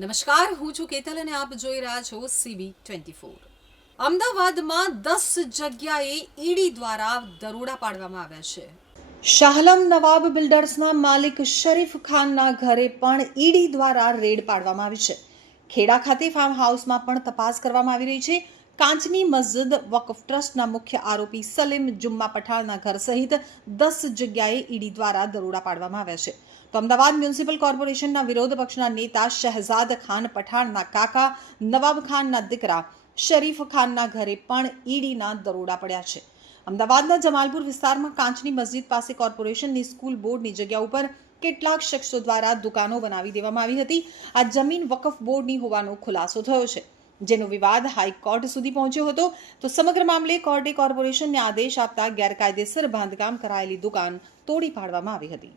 નમસ્કાર, હું છું કેતલ અને આપ જોઈ રહ્યા છો CB24। અમદાવાદમાં 10 જગ્યાએ ઈડી દ્વારા દરોડા પાડવામાં આવ્યા છે। શાહલમ નવાબ બિલ્ડર્સના માલિક શરીફ ખાનના ઘરે પણ ઈડી દ્વારા રેડ પાડવામાં આવી છે। ખેડા ખાતે ફાર્મ હાઉસમાં પણ તપાસ કરવામાં આવી રહી છે। કાંચની મસ્જિદ વકફ ટ્રસ્ટના મુખ્ય આરોપી સલીમ જુમ્મા પઠાણના ઘર સહિત 10 જગ્યાએ ઈડી દ્વારા દરોડા પાડવામાં આવ્યા છે। તો અમદાવાદ મ્યુનિસિપલ કોર્પોરેશનના વિરોધ પક્ષના નેતા શહેજાદ ખાન પઠાણના કાકા નવાબ ખાનના દીકરા શરીફ ખાનના ઘરે પણ ઈડીના દરોડા પડ્યા છે। અમદાવાદના જમાલપુર વિસ્તારમાં કાંચની મસ્જિદ પાસે કોર્પોરેશનની સ્કૂલ બોર્ડની જગ્યા ઉપર કેટલાક શખ્સો દ્વારા દુકાનો બનાવી દેવામાં આવી હતી। આ જમીન વકફ બોર્ડની હોવાનો ખુલાસો થયો છે, જેનો વિવાદ હાઈકોર્ટ સુધી પહોંચ્યો હતો। તો સમગ્ર મામલે કોર્ટે કોર્પોરેશનને આદેશ આપતા ગેરકાયદેસર બાંધકામ કરાયેલી દુકાન તોડી પાડવામાં આવી હતી।